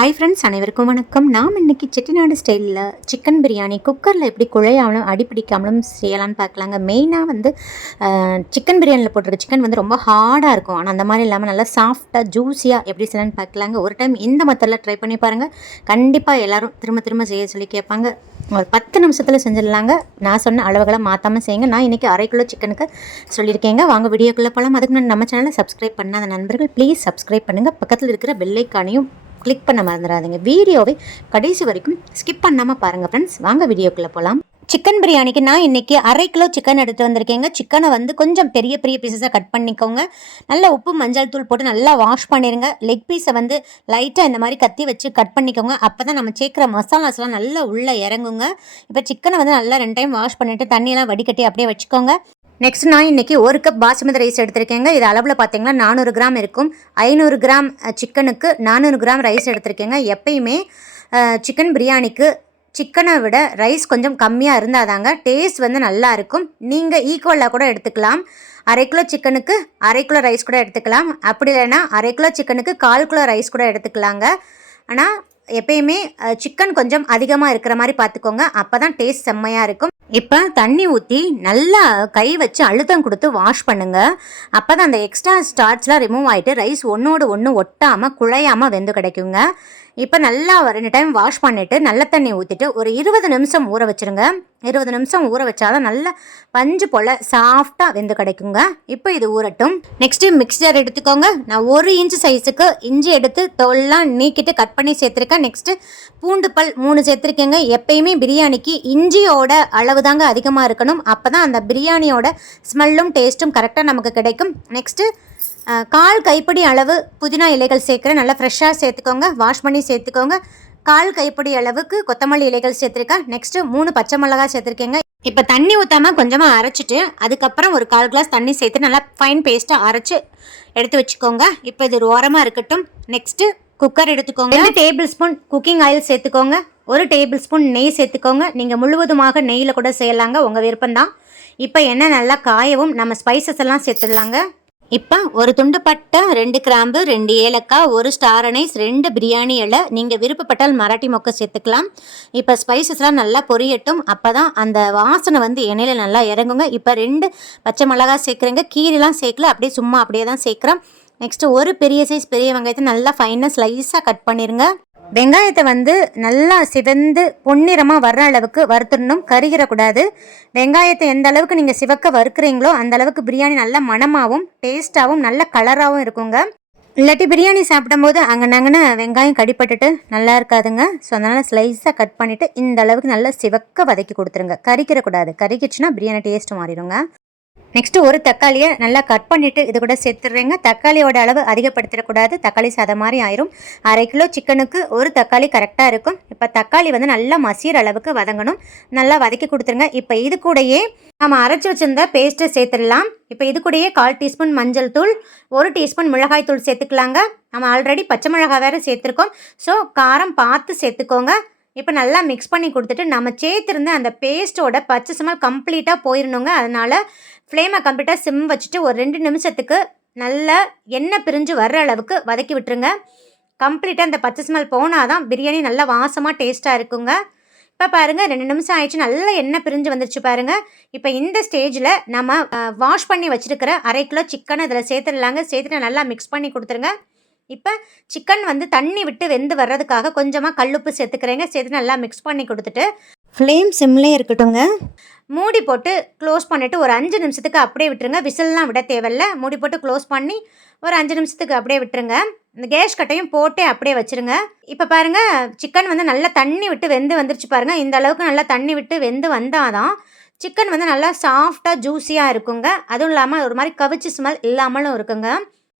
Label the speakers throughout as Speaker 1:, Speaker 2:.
Speaker 1: Hi friends அனைவருக்கும் வணக்கம். நாம் இன்னைக்கு செட்டிநாடு ஸ்டைலில் சிக்கன் பிரியாணி குக்கரில் எப்படி குழையாமலும் அடிப்பிடிக்காமலும் செய்யலாம்னு பார்க்கலாங்க. மெயினாக வந்து சிக்கன் பிரியாணியில் போட்டிருக்க சிக்கன் வந்து ரொம்ப ஹார்டாக இருக்கும். ஆனால் அந்த மாதிரி இல்லாமல் நல்லா சாஃப்டாக ஜூஸியாக எப்படி செய்யலாம்னு பார்க்கலாங்க. ஒரு டைம் இந்த மெத்தடில் ட்ரை பண்ணி பாருங்கள் கண்டிப்பாக எல்லாரும் திரும்ப திரும்ப செய்ய சொல்லி கேட்பாங்க. ஒரு பத்து நிமிஷத்தில் செஞ்சிடலாங்க. நான் சொன்ன அளவுகளை மாற்றாமல் செய்யுங்க. நான் இன்றைக்கி அரை கிலோ சிக்கனுக்கு சொல்லியிருக்கேங்க. வாங்க வீடியோக்குள்ளே போகலாம் அதுக்கு முன்னாடி நம்ம சேனலை சப்ஸ்கிரைப் பண்ணாத நண்பர்கள் ப்ளீஸ் சப்ஸ்கிரைப் பண்ணுங்கள் பக்கத்தில் இருக்கிற பெல்லைக்கானையும் கிளிக் பண்ண மறந்துடாதீங்க வீடியோவை கடைசி வரைக்கும் ஸ்கிப் பண்ணாமல் பாருங்கள் ஃப்ரெண்ட்ஸ் வாங்க வீடியோக்குள்ளே போகலாம் சிக்கன் பிரியாணிக்கு நான் இன்றைக்கி அரை கிலோ சிக்கன் எடுத்து வந்திருக்கேங்க. சிக்கனை வந்து கொஞ்சம் பெரிய பெரிய பீசஸாக கட் பண்ணிக்கோங்க. நல்லா உப்பு மஞ்சள் தூள் போட்டு நல்லா வாஷ் பண்ணிடுங்க லெக் பீஸை வந்து லைட்டாக இந்த மாதிரி கத்தி வச்சு கட் பண்ணிக்கோங்க. அப்போ தான் நம்ம சேர்க்குற மசாலாஸ்லாம் நல்லா உள்ளே இறங்குங்க. இப்போ சிக்கனை வந்து நல்லா ரெண்டு டைம் வாஷ் பண்ணிவிட்டு தண்ணியெல்லாம் வடிகட்டி அப்படியே வச்சுக்கோங்க. நெக்ஸ்ட் நான் இன்றைக்கி ஒரு கப் பாசுமதி ரைஸ் எடுத்திருக்கேங்க. இது அளவில் பார்த்தீங்கன்னா நானூறு கிராம் இருக்கும். ஐநூறு கிராம் சிக்கனுக்கு நானூறு கிராம் ரைஸ் எடுத்திருக்கேங்க. எப்பயுமே சிக்கன் பிரியாணிக்கு சிக்கனை விட ரைஸ் கொஞ்சம் கம்மியாக இருந்தால் தாங்க டேஸ்ட் வந்து நல்லா இருக்கும். நீங்கள் ஈக்குவலாக கூட எடுத்துக்கலாம். அரை கிலோ சிக்கனுக்கு அரை கிலோ ரைஸ் கூட எடுத்துக்கலாம். அப்படி இல்லைன்னா அரை கிலோ சிக்கனுக்கு கால் கிலோ ரைஸ் கூட எடுத்துக்கலாங்க. ஆனால் எப்பயுமே சிக்கன் கொஞ்சம் அதிகமாக இருக்கிற மாதிரி பார்த்துக்கோங்க. அப்போ தான் டேஸ்ட் செம்மையாக இருக்கும். இப்போ தண்ணி ஊற்றி நல்லா கை வச்சு அழுத்தம் கொடுத்து வாஷ் பண்ணுங்கள் அப்போ தான் அந்த எக்ஸ்ட்ரா ஸ்டார்ச்லாம் ரிமூவ் ஆகிட்டு ரைஸ் ஒன்றோடு ஒன்று ஒட்டாமல் குழையாமல் வெந்து கிடைக்குங்க. இப்போ நல்லா ரெண்டு டைம் வாஷ் பண்ணிவிட்டு நல்ல தண்ணி ஊற்றிட்டு ஒரு இருபது நிமிஷம் ஊற வச்சுருங்க. இருபது நிமிஷம் ஊற வச்சாதான் நல்ல பஞ்சு போல் சாஃப்டாக வெந்து கிடைக்குங்க. இப்போ இது ஊறட்டும். நெக்ஸ்ட்டு மிக்சர் எடுத்துக்கோங்க. நான் ஒரு இன்ச்சு சைஸுக்கு இஞ்சி எடுத்து தோல்லாம் நீக்கிட்டு கட் பண்ணி சேர்த்துருக்கேன். நெக்ஸ்ட்டு பூண்டு பல் மூணு சேர்த்துருக்கேங்க. எப்பயுமே பிரியாணிக்கு இஞ்சியோட அளவு தாங்க அதிகமாக இருக்கணும். அப்போ தான் அந்த பிரியாணியோட ஸ்மெல்லும் டேஸ்ட்டும் கரெக்டாக நமக்கு கிடைக்கும். நெக்ஸ்ட்டு கால் கைப்பிடி அளவு புதினா இலைகள் சேர்க்குறேன் நல்லா ஃப்ரெஷ்ஷாக சேர்த்துக்கோங்க. வாஷ் பண்ணி சேர்த்துக்கோங்க. கால் கைப்பிடி அளவுக்கு கொத்தமல்லி இலைகள் சேர்த்துருக்கேன். நெக்ஸ்ட்டு மூணு பச்சை மிளகா சேர்த்துருக்கேங்க. இப்போ தண்ணி ஊற்றாமல் கொஞ்சமாக அரைச்சிட்டு அதுக்கப்புறம் ஒரு கால் கிளாஸ் தண்ணி சேர்த்து நல்லா ஃபைன் பேஸ்ட்டாக அரைச்சி எடுத்து வச்சுக்கோங்க. இப்போ இது ஓரமாக இருக்கட்டும். நெக்ஸ்ட்டு குக்கர் எடுத்துக்கோங்க. ரெண்டு டேபிள் ஸ்பூன் குக்கிங் ஆயில் சேர்த்துக்கோங்க. ஒரு டேபிள் ஸ்பூன் நெய் சேர்த்துக்கோங்க. நீங்கள் முழுவதுமாக நெய்யில் கூட செய்யலாங்க. உங்கள் விருப்பம்தான். இப்போ எண்ணெய் நல்லா காயவும் நம்ம ஸ்பைசஸ் எல்லாம் சேர்த்துடலாங்க. இப்போ ஒரு துண்டு பட்டை ரெண்டு கிராம்பு ரெண்டு ஏலக்காய் ஒரு ஸ்டார் அனைஸ் ரெண்டு பிரியாணி இலை. நீங்கள் விருப்பப்பட்டால் மராட்டி மொக்கை சேர்த்துக்கலாம். இப்போ ஸ்பைசஸ்லாம் நல்லா பொரியட்டும். அப்போ தான் அந்த வாசனை வந்து எண்ணெயில் நல்லா இறங்குங்க. இப்போ ரெண்டு பச்சை மிளகா சேர்க்குறேங்க. கீரெலாம் சேர்க்கல. அப்படியே சும்மா அப்படியே தான் சேர்க்குறோம். நெக்ஸ்ட்டு ஒரு பெரிய சைஸ் பெரிய வெங்காயத்தை நல்லா ஃபைனாக ஸ்லைஸாக கட் பண்ணிடுங்க வெங்காயத்தை வந்து நல்லா சிவந்து பொன்னிறமாக வர்ற அளவுக்கு வறுத்துடணும் கருகிடக்கூடாது. வெங்காயத்தை எந்த அளவுக்கு நீங்கள் சிவக்க வறுக்கிறீங்களோ அந்த அளவுக்கு பிரியாணி நல்ல மணமாகவும் டேஸ்ட்டாகவும் நல்ல கலராகவும் இருக்குங்க. இல்லாட்டி பிரியாணி சாப்பிடும்போது அங்கே நாங்கன்னு வெங்காயம் கடிப்பட்டுட்டு நல்லா இருக்காதுங்க. ஸோ அதனால் ஸ்லைஸாக கட் பண்ணிவிட்டு இந்த அளவுக்கு நல்லா சிவக்க வதக்கி கொடுத்துருங்க. கறிக்கிறக்கூடாது கறிக்கிச்சுன்னா பிரியாணி டேஸ்ட் மாறிடுங்க. நெக்ஸ்ட்டு ஒரு தக்காளியை நல்லா கட் பண்ணிவிட்டு இது கூட சேர்த்துடுறேங்க. தக்காளியோட அளவு அதிகப்படுத்திடக்கூடாது தக்காளி சாதம் மாதிரி ஆயிரும். அரை கிலோ சிக்கனுக்கு ஒரு தக்காளி கரெக்டாக இருக்கும். இப்போ தக்காளி வந்து நல்லா மசிகிற அளவுக்கு வதங்கணும். நல்லா வதக்கி கொடுத்துருங்க. இப்போ இது கூடயே நம்ம அரைச்சி வச்சுருந்த பேஸ்ட்டை சேர்த்துடலாம். இப்போ இது கூடயே கால் டீஸ்பூன் மஞ்சள் தூள் ஒரு டீஸ்பூன் மிளகாய் தூள் சேர்த்துக்கலாங்க. நம்ம ஆல்ரெடி பச்சை மிளகாய் வேறு சேர்த்துருக்கோம். ஸோ காரம் பார்த்து சேர்த்துக்கோங்க. இப்போ நல்லா மிக்ஸ் பண்ணி கொடுத்துட்டு நம்ம சேர்த்துருந்த அந்த பேஸ்ட்டோட பச்சை சுமல் கம்ப்ளீட்டாக போயிடணுங்க அதனால் ஃப்ளேமை கம்ப்ளீட்டாக சிம் வச்சுட்டு ஒரு ரெண்டு நிமிஷத்துக்கு நல்லா எண்ணெய் பிரிஞ்சு வர்ற அளவுக்கு வதக்கி விட்டுருங்க. கம்ப்ளீட்டாக அந்த பச்சை ஸ்மெல் போனால் தான் பிரியாணி நல்லா வாசமாக டேஸ்ட்டாக இருக்குங்க. இப்போ பாருங்கள் ரெண்டு நிமிஷம் ஆயிடுச்சு. நல்லா எண்ணெய் பிரிஞ்சு வந்துருச்சு பாருங்கள் இப்போ இந்த ஸ்டேஜில் நம்ம வாஷ் பண்ணி வச்சுருக்கிற அரை கிலோ சிக்கனை இதில் சேர்த்துடலாங்க சேர்த்துட்டு நல்லா மிக்ஸ் பண்ணி கொடுத்துருங்க. இப்போ சிக்கன் வந்து தண்ணி விட்டு வெந்து வர்றதுக்காக கொஞ்சமாக கல்லுப்பு சேர்த்துக்கிறேங்க. சேர்த்து நல்லா மிக்ஸ் பண்ணி கொடுத்துட்டு ஃப்ளேம் சிம்லேயே இருக்கட்டுங்க. மூடி போட்டு க்ளோஸ் பண்ணிவிட்டு ஒரு அஞ்சு நிமிஷத்துக்கு அப்படியே விட்டுருங்க. விசில்லாம் விட தேவையில்ல. மூடி போட்டு க்ளோஸ் பண்ணி ஒரு அஞ்சு நிமிஷத்துக்கு அப்படியே விட்டுருங்க. இந்த கேஸ் கட்டையும் போட்டே அப்படியே வச்சுருங்க. இப்போ பாருங்கள் சிக்கன் வந்து நல்லா தண்ணி விட்டு வெந்து வந்துருச்சு பாருங்கள் இந்த அளவுக்கு நல்லா தண்ணி விட்டு வெந்து வந்தால் தான் சிக்கன் வந்து நல்லா சாஃப்டாக ஜூஸியாக இருக்குங்க. அதுவும் இல்லாமல் ஒரு மாதிரி கவிச்சு ஸ்மெல் இல்லாமலும் இருக்குங்க.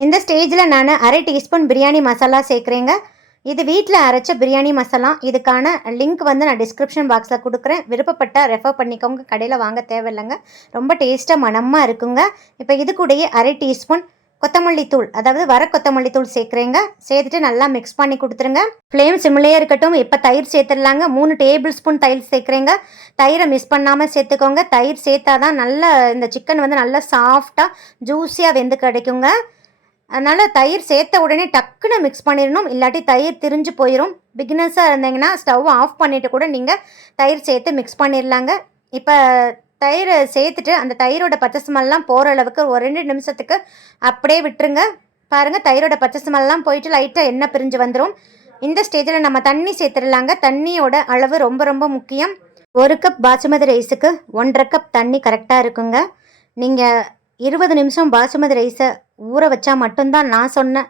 Speaker 1: இந்த ஸ்டேஜில் நான் அரை டீஸ்பூன் பிரியாணி மசாலா சேர்க்குறேங்க. இது வீட்டில் அரைச்ச பிரியாணி மசாலா. இதுக்கான லிங்க் வந்து நான் டிஸ்கிரிப்ஷன் பாக்ஸில் கொடுக்குறேன். விருப்பப்பட்ட ரெஃபர் பண்ணிக்கோங்க. கடையில் வாங்க தேவையில்லைங்க. ரொம்ப டேஸ்ட்டாக மனமாக இருக்குங்க. இப்போ இது கூடயே அரை டீஸ்பூன் கொத்தமல்லி தூள் அதாவது வர கொத்தமல்லி தூள் சேர்க்குறேங்க. சேர்த்துட்டு நல்லா மிக்ஸ் பண்ணி கொடுத்துருங்க. ஃப்ளேம் சிம்லேயே இருக்கட்டும். இப்போ தயிர் சேர்த்துடலாங்க. மூணு டேபிள் ஸ்பூன் தயிர் சேர்க்குறேங்க. தயிரை மிஸ் பண்ணாமல் சேர்த்துக்கோங்க. தயிர் சேர்த்தா தான் நல்ல இந்த சிக்கன் வந்து நல்லா சாஃப்டாக ஜூஸியாக வெந்து கிடைக்குங்க. அதனால் தயிர் சேர்த்த உடனே டக்குன்னு மிக்ஸ் பண்ணிடணும். இல்லாட்டி தயிர் திரிஞ்சு போயிடும் பிகினர்ஸாக இருந்தீங்கன்னா ஸ்டவ் ஆஃப் பண்ணிவிட்டு கூட நீங்கள் தயிர் சேர்த்து மிக்ஸ் பண்ணிடலாங்க. இப்போ தயிரை சேர்த்துட்டு அந்த தயிரோட பச்சை ஸ்மெல்லாம் போகிற அளவுக்கு ஒரு ரெண்டு நிமிஷத்துக்கு அப்படியே விட்டுருங்க. பாருங்கள் தயிரோட பச்சை ஸ்மெல்லாம் போயிட்டு லைட்டாக எண்ணெய் பிரிஞ்சு வந்துடும் இந்த ஸ்டேஜில் நம்ம தண்ணி சேர்த்துடலாங்க. தண்ணியோட அளவு ரொம்ப ரொம்ப முக்கியம். ஒரு கப் பாசுமதி ரைஸுக்கு ஒன்றரை கப் தண்ணி கரெக்டாக இருக்குங்க. நீங்கள் இருபது நிமிஷம் பாசுமதி ரைஸை ஊற வச்சா மட்டும்தான் நான் சொன்ன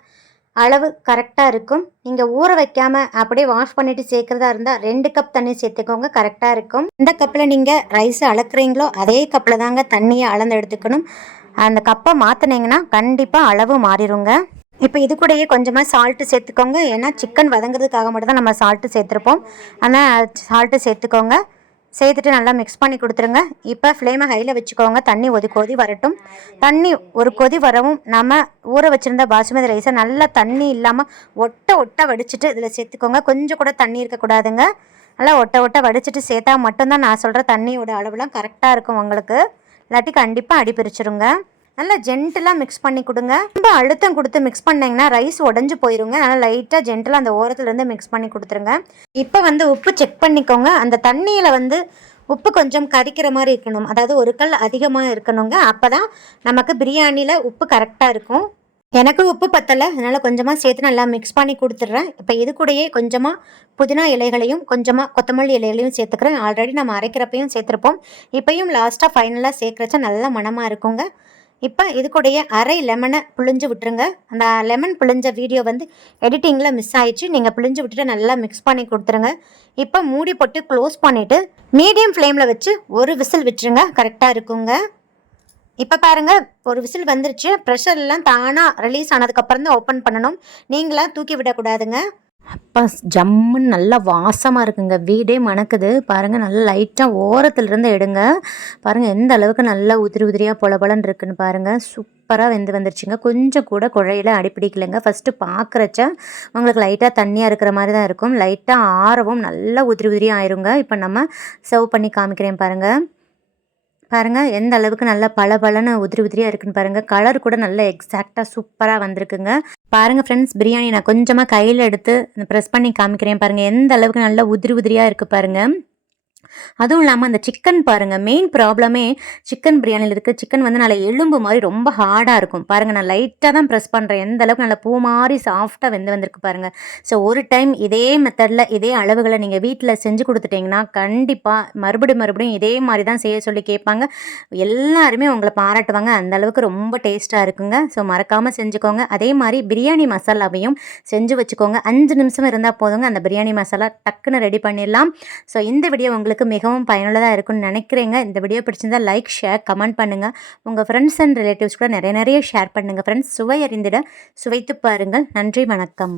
Speaker 1: அளவு கரெக்டாக இருக்கும். நீங்கள் ஊற வைக்காமல் அப்படியே வாஷ் பண்ணிவிட்டு சேர்க்குறதா இருந்தால் ரெண்டு கப் தண்ணி சேர்த்துக்கோங்க கரெக்டாக இருக்கும். இந்த கப்பில் நீங்கள் ரைஸ் அளக்குறீங்களோ அதே கப்பில் தாங்க தண்ணியை அளந்து எடுத்துக்கணும். அந்த கப்பை மாற்றினீங்கன்னா கண்டிப்பாக அளவு மாறிடுங்க. இப்போ இது கூடயே கொஞ்சமாக சால்ட்டு சேர்த்துக்கோங்க. ஏன்னா சிக்கன் வதங்குறதுக்காக மட்டும் தான் நம்ம சால்ட்டு சேர்த்துருப்போம். ஆனால் சால்ட்டு சேர்த்துக்கோங்க. சேர்த்துட்டு நல்லா மிக்ஸ் பண்ணி கொடுத்துருங்க. இப்போ ஃப்ளேமை ஹையில் வச்சுக்கோங்க. தண்ணி ஒரு கொதி வரட்டும். தண்ணி ஒரு கொதி வரவும் நம்ம ஊற வச்சுருந்த பாசுமதி ரைஸை நல்லா தண்ணி இல்லாமல் ஒட்ட ஒட்ட வடிச்சிட்டு இதில் சேர்த்துக்கோங்க. கொஞ்சம் கூட தண்ணி இருக்கக்கூடாதுங்க நல்லா ஒட்ட ஒட்ட வடிச்சிட்டு சேர்த்தா மட்டும்தான் நான் சொல்கிற தண்ணியோட அளவுலாம் கரெக்டாக இருக்கும் உங்களுக்கு. இல்லாட்டி கண்டிப்பாக அடி பிரிச்சிருங்க. நல்லா ஜென்டலாக மிக்ஸ் பண்ணி கொடுங்க. ரொம்ப அழுத்தம் கொடுத்து மிக்ஸ் பண்ணிங்கன்னா ரைஸ் உடஞ்சி போயிருங்க. நல்லா லைட்டாக ஜென்டலாக அந்த ஓரத்துலேருந்து மிக்ஸ் பண்ணி கொடுத்துருங்க. இப்போ வந்து உப்பு செக் பண்ணிக்கோங்க. அந்த தண்ணியில் வந்து உப்பு கொஞ்சம் கரிக்கிற மாதிரி இருக்கணும். அதாவது ஒரு கல் அதிகமாக இருக்கணுங்க. அப்போ தான் நமக்கு பிரியாணியில் உப்பு கரெக்டாக இருக்கும். எனக்கு உப்பு பத்தலை. அதனால் கொஞ்சமாக சேர்த்து நல்லா மிக்ஸ் பண்ணி கொடுத்துட்றேன். இப்போ இது கூடயே கொஞ்சமாக புதினா இலைகளையும் கொஞ்சமாக கொத்தமல்லி இலைகளையும் சேர்த்துக்கிறேன். ஆல்ரெடி நம்ம அரைக்கிறப்பையும் சேர்த்துருப்போம். இப்போயும் லாஸ்ட்டாக ஃபைனலாக சேர்க்குறச்சா நல்லா மணமாக இருக்குங்க. இப்போ இது கூடயே அரை லெமனை புழிஞ்சு விட்டுருங்க. அந்த லெமன் புழிஞ்ச வீடியோ வந்து எடிட்டிங்கில் மிஸ் ஆயிடுச்சு. நீங்கள் புழிஞ்சு விட்டுட்டு நல்லா மிக்ஸ் பண்ணி கொடுத்துருங்க. இப்போ மூடி போட்டு க்ளோஸ் பண்ணிவிட்டு மீடியம் ஃப்ளேமில் வச்சு ஒரு விசில் விட்டுருங்க. கரெக்டாக இருக்குங்க. இப்போ பாருங்கள் ஒரு விசில் வந்துருச்சு. ப்ரெஷர்லாம் தானாக ரிலீஸ் ஆனதுக்கப்புறம் தான் ஓப்பன் பண்ணணும். நீங்களாம் தூக்கி விடக்கூடாதுங்க. அப்பா ஜம்முன்னு நல்லா வாசமாக இருக்குங்க. வீடே மணக்குது. பாருங்கள் நல்லா லைட்டாக ஓரத்துலேருந்து எடுங்க. பாருங்கள் எந்த அளவுக்கு நல்லா உதிரி உதிரியாக பொல பொலன்னு இருக்குன்னு பாருங்கள் சூப்பராக வெந்து வந்துருச்சுங்க. கொஞ்சம் கூட குழையில அடிப்பிடிக்கலைங்க. ஃபஸ்ட்டு பார்க்குறச்ச உங்களுக்கு லைட்டாக தண்ணியாக இருக்கிற மாதிரி தான் இருக்கும். லைட்டாக ஆரவும் நல்லா உதிரி உதிரியாக ஆயிருங்க. இப்போ நம்ம சர்வ் பண்ணி காமிக்கிறேன் பாருங்கள் பாருங்கள் எந்த அளவுக்கு நல்லா பல பலன்னு உதிரி உதிரியாக இருக்குன்னு பாருங்கள் கலர் கூட நல்லா எக்ஸாக்டாக சூப்பராக வந்திருக்குங்க. பாருங்கள் ஃப்ரெண்ட்ஸ் பிரியாணி நான் கொஞ்சமாக கையில் எடுத்து ப்ரெஸ் பண்ணி காமிக்கிறேன் பாருங்கள் எந்த அளவுக்கு நல்லா உதிரி உதிரியாக இருக்குது பாருங்கள் அதுவும் இல்லாமல் அந்த சிக்கன் பாருங்கள் மெயின் ப்ராப்ளமே சிக்கன் பிரியாணியில் இருக்குது சிக்கன் வந்து நல்லா எலும்பு மாதிரி ரொம்ப ஹார்டாக இருக்கும். பாருங்கள் நான் லைட்டாக தான் ப்ரெஸ் பண்ணுறேன் எந்த அளவுக்கு நல்லா பூ மாதிரி சாஃப்டாக வெந்து வந்திருக்கு பாருங்கள் ஸோ ஒரு டைம் இதே மெத்தடில் இதே அளவுகளை நீங்கள் வீட்டில் செஞ்சு கொடுத்துட்டிங்கன்னா கண்டிப்பாக மறுபடியும் மறுபடியும் இதே மாதிரி தான் செய்ய சொல்லி கேட்பாங்க. எல்லாருமே உங்களை பாராட்டுவாங்க. அந்த அளவுக்கு ரொம்ப டேஸ்ட்டாக இருக்குங்க. ஸோ மறக்காமல் செஞ்சுக்கோங்க. அதே மாதிரி பிரியாணி மசாலாவையும் செஞ்சு வச்சுக்கோங்க. அஞ்சு நிமிஷம் இருந்தால் போதுங்க. அந்த பிரியாணி மசாலா டக்குன்னு ரெடி பண்ணிடலாம். ஸோ இந்த வீடியோ உங்களுக்கு உங்களுக்கு மிகவும் பயனுள்ளதாக இருக்கும்னு நினைக்கிறேங்க. இந்த வீடியோ பிடிச்சிருந்தால் லைக் ஷேர் கமெண்ட் பண்ணுங்கள் உங்கள் ஃப்ரெண்ட்ஸ் அண்ட் ரிலேட்டிவ்ஸ் கூட நிறைய நிறைய ஷேர் பண்ணுங்கள் ஃப்ரெண்ட்ஸ் சுவை அறிந்திட சுவைத்து பாருங்கள். நன்றி வணக்கம்.